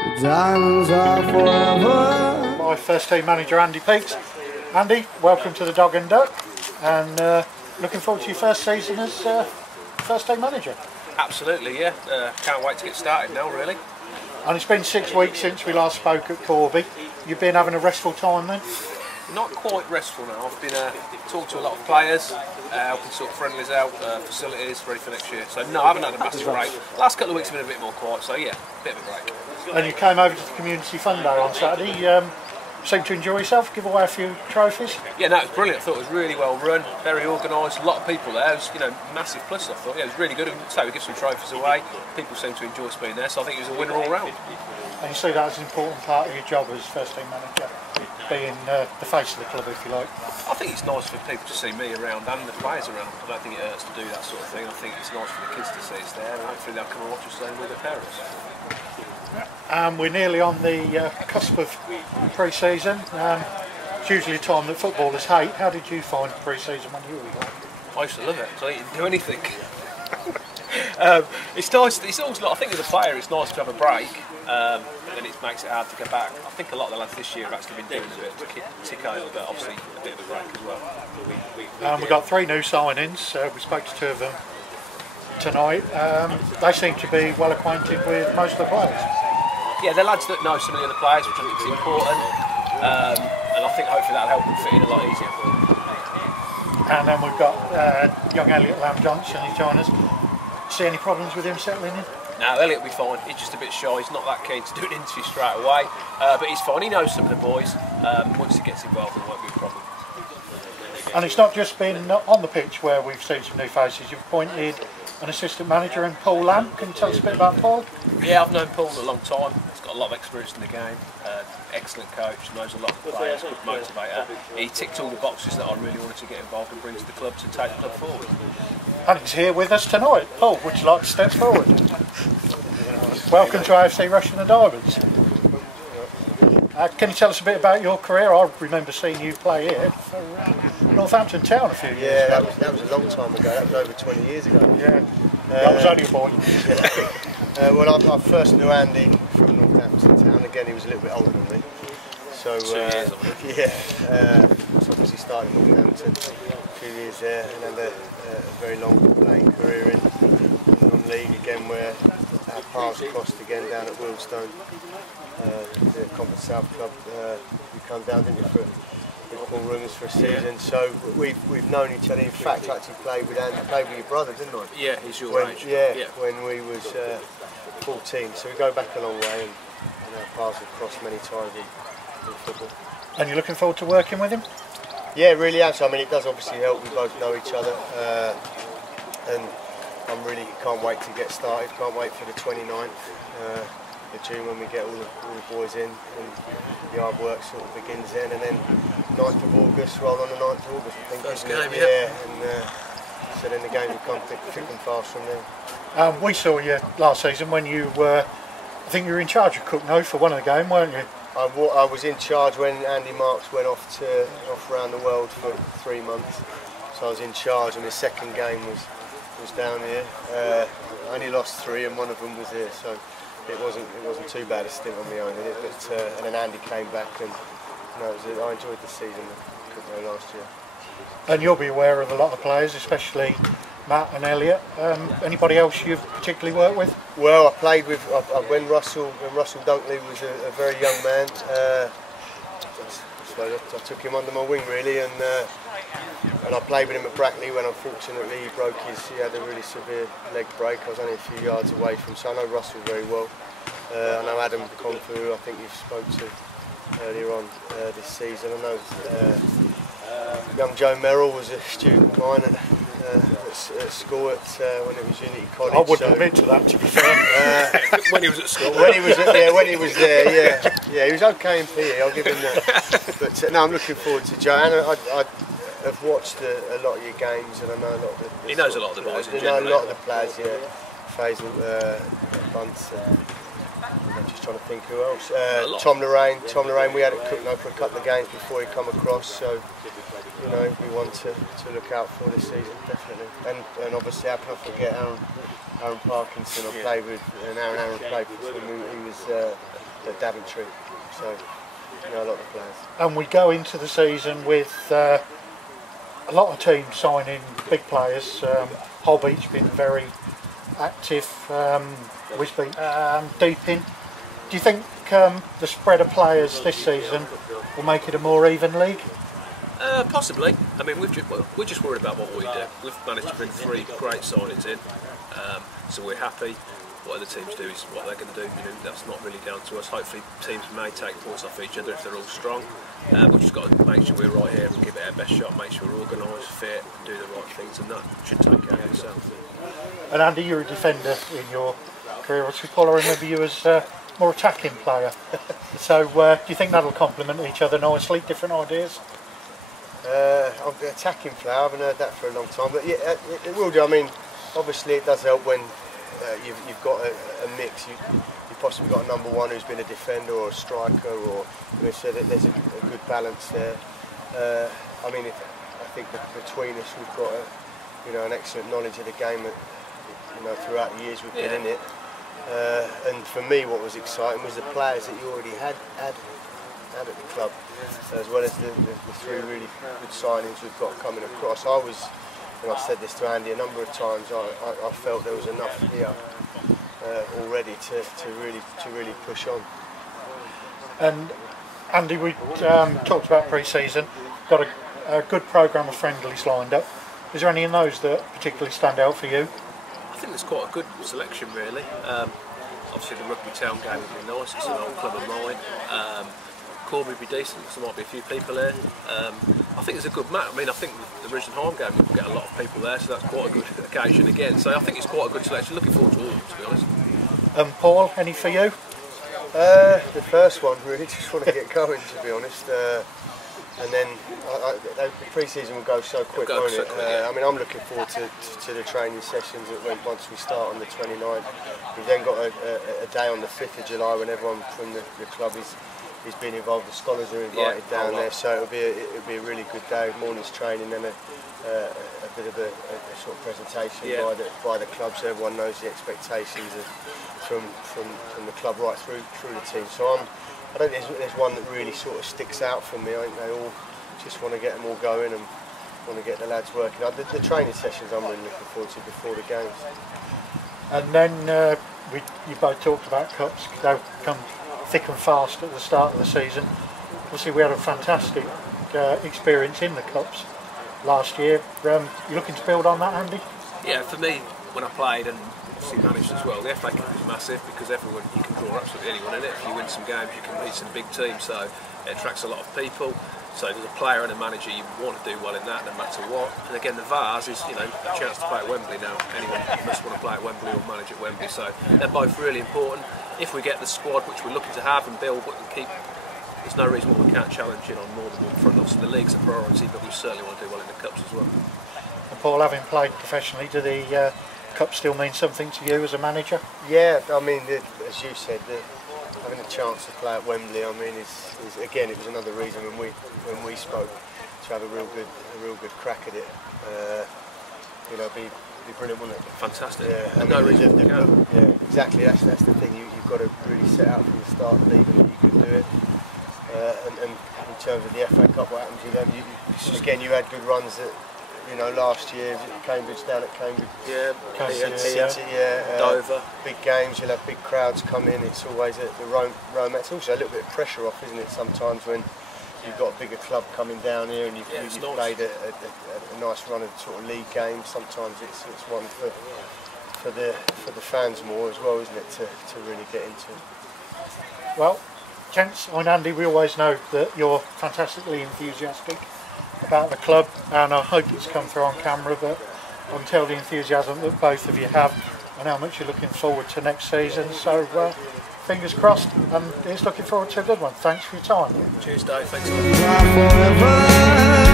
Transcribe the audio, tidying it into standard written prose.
Diamonds are forever. My first team manager, Andy Peaks. Andy, welcome to the Dog and Duck, and looking forward to your first season as first team manager. Absolutely, yeah. Can't wait to get started now, really. And it's been 6 weeks since we last spoke at Corby. You've been having a restful time then? Not quite restful now. I've been talking to a lot of players, helping sort friendlies out, facilities ready for next year. So no, I haven't had a massive break. Last couple of weeks have been a bit more quiet, so yeah, a bit of a break. And you came over to the Community Fun Day on Saturday. Seemed to enjoy yourself, give away a few trophies. Yeah, no, it was brilliant. I thought it was really well run, very organised, a lot of people there. It was, massive plus. I thought, yeah, it was really good. So we give some trophies away. People seem to enjoy being there, so I think it was a winner all round. And you see that as an important part of your job as first team manager, being the face of the club, if you like. I think it's nice for people to see me around and the players around. I don't think it hurts to do that sort of thing. I think it's nice for the kids to see us there, and hopefully they'll come and watch us then with their parents. We're nearly on the cusp of pre-season. It's usually a time that footballers hate. How did you find pre-season when you were young? I used to love it, so I didn't do anything. It's nice. It's always, I think as a player, it's nice to have a break, but then it makes it hard to get back. I think a lot of the lads this year have actually been doing a bit to tick over, but obviously a bit of a break as well. We've got 3 new signings. We spoke to 2 of them tonight. They seem to be well acquainted with most of the players. Yeah, they're lads that know some of the other players, which I think is important, and I think hopefully that'll help them fit in a lot easier. And then we've got young Elliot Lamb-Johnson, he's joined us. See any problems with him settling in? No, Elliot will be fine. He's just a bit shy. He's not that keen to do an interview straight away, but he's fine. He knows some of the boys. Once he gets involved, it won't be a problem. And it's not just been on the pitch where we've seen some new faces. You've appointed an assistant manager in Paul Lamb. Can you tell us a bit about Paul? Yeah, I've known Paul a long time. He's got a lot of experience in the game. Excellent coach, knows a lot of the players, good motivator. He ticked all the boxes that I really wanted to get involved and bring to the club to take the club forward. And he's here with us tonight. Paul, would you like to step forward? Welcome to AFC Rushden and Diamonds. Can you tell us a bit about your career? I remember seeing you play here for Northampton Town a few years ago. Yeah, that was a long time ago. That was over 20 years ago. Yeah, that was only a boy. Well, I first knew Andy from Northampton Town. Again, he was a little bit older than me. So, obviously started in Northampton, a few years there, and had a very long playing career in non-league again, where our paths crossed again down at Willstone, the Conference South Club. You come down, didn't you, for Paul Roomers for a season, so we've known each other. In fact, I actually played with Andy, played with your brother, didn't I? Yeah, he's your age. Yeah, when we was 14, so we go back a long way, and our paths have crossed many times in football. And you're looking forward to working with him? Yeah, really am. So, I mean, it does obviously help. We both know each other, and I'm really can't wait to get started. Can't wait for the 29th of June when we get all the boys in, and the hard work sort of begins then. And then 9th of August, roll on the 9th of August, I think. First game, yeah. And so then the game will come thick and fast from there. We saw you last season when you were, I think you were in charge of Cookno for one of the games, weren't you? I was in charge when Andy Marks went off around the world for 3 months. So I was in charge, and the second game was down here. I only lost 3, and one of them was here, so it wasn't too bad a stint on my own in it. But and then Andy came back, and I enjoyed the season at Cookno last year. And you'll be aware of a lot of players, especially Matt and Elliot. Anybody else you've particularly worked with? Well, I played with when Russell Dunkley was a very young man. I took him under my wing really, and I played with him at Brackley when unfortunately he had a really severe leg break. I was only a few yards away from, so I know Russell very well. I know Adam Confer, who I think you spoke to earlier on this season. I know young Joe Merrill was a student of mine at school when it was Unity College. I wouldn't admit to that, to be fair. When he was at school. When he was there, yeah, he was okay in PE. I'll give him that. But no, I'm looking forward to Joe. And I've watched a lot of your games, and I know a lot of the. He knows a lot of the boys. I know a lot of the players. Yeah, Faisal, Bunce. I'm just trying to think who else. Tom Lorraine. We had at Cookno for a couple of games before he come across. So. We want to look out for this season, definitely. And obviously, how can I forget Aaron Parkinson? I played with, and Aaron played with him. He was Daventry. So, you know, a lot of players. And we go into the season with a lot of teams signing big players. Holbeach's been very active, Wisbech deep in. Do you think the spread of players this season will make it a more even league? Possibly. I mean, we're just worried about what we do. We've managed to bring 3 great signings in, so we're happy. What other teams do is what they're going to do. You know, that's not really down to us. Hopefully, teams may take points off each other if they're all strong. We've just got to make sure we're right here and give it our best shot. Make sure we're organised, fit, and do the right things, and that should take care of itself. And Andy, you're a defender in your career. Obviously, Paul, I remember you as more attacking player. So, do you think that'll complement each other nicely? Different ideas? I'm an attacking player. I haven't heard that for a long time, but yeah, it will do. I mean, obviously, it does help when you've got a mix. You've possibly got a number 1 who's been a defender or a striker, or so that there's a good balance there. I mean, I think that between us we've got an excellent knowledge of the game. That, throughout the years we've been in it. And for me, what was exciting was the players that you already had at the club, as well as the 3 really good signings we've got coming across. And I've said this to Andy a number of times, I felt there was enough here already to really push on. And Andy, we talked about pre-season, got a good programme of friendlies lined up. Is there any of those that particularly stand out for you? I think there's quite a good selection, really. Obviously, the Rugby Town game would be nice. It's an old club of mine. Corby would be decent because there might be a few people there. I think it's a good match. I mean, I think the Rushden Harm game will get a lot of people there, so that's quite a good occasion again. So I think it's quite a good selection. Looking forward to all of them, to be honest. Paul, any for you? The first one, really, just want to get going, to be honest. And then the pre-season will go so quick, won't it? I mean, I'm looking forward to the training sessions that once we start on the 29th. We've then got a day on the 5th of July when everyone from the club is been involved. The scholars are invited down there, so it'll be a really good day. Morning's training and a bit of a sort of presentation by the club, so everyone knows the expectations from the club right through the team. So I don't think there's one that really sort of sticks out for me. I think they all just want to get them all going and want to get the lads working. The training sessions I'm really looking forward to before the games. And then you both talked about cups. They'll come thick and fast at the start of the season. Obviously, we had a fantastic experience in the cups last year. You looking to build on that, Andy? Yeah, for me, when I played and obviously managed as well, the FA Cup is massive because everyone, you can draw absolutely anyone in it. If you win some games, you can beat some big teams, so it attracts a lot of people. So as a player and a manager, you want to do well in that no matter what. And again, the Vars is, a chance to play at Wembley now. Anyone must want to play at Wembley or manage at Wembley, so they're both really important. If we get the squad which we're looking to have and build and keep, there's no reason why we can't challenge it on more than one front. Obviously the league's a priority, but we certainly want to do well in the cups as well. And Paul, having played professionally, do the cups still mean something to you as a manager? Yeah, I mean, as you said, having a chance to play at Wembley, I mean, is again, it was another reason when we spoke to have a real good crack at it. Be brilliant, wouldn't it? Fantastic. Yeah, no reason we can't. Yeah, exactly. That's the thing. You've got to really set out from the start, believing that you can do it. And in terms of the FA Cup, what happens with them? You had good runs at. Last year, Cambridge, down at Cambridge. Yeah, Dover. Big games, you'll have big crowds come in. It's always the romance. Also a little bit of pressure off, isn't it? Sometimes when you've got a bigger club coming down here and you've played a nice run of sort of league games. Sometimes it's one for the fans more as well, isn't it? To really get into. Well, gents, and Andy, we always know that you're fantastically enthusiastic about the club, and I hope it's come through on camera, but I can tell the enthusiasm that both of you have and how much you're looking forward to next season, so fingers crossed, and it's looking forward to a good one. Thanks for your time. Cheers, Dave. Thanks. Forever.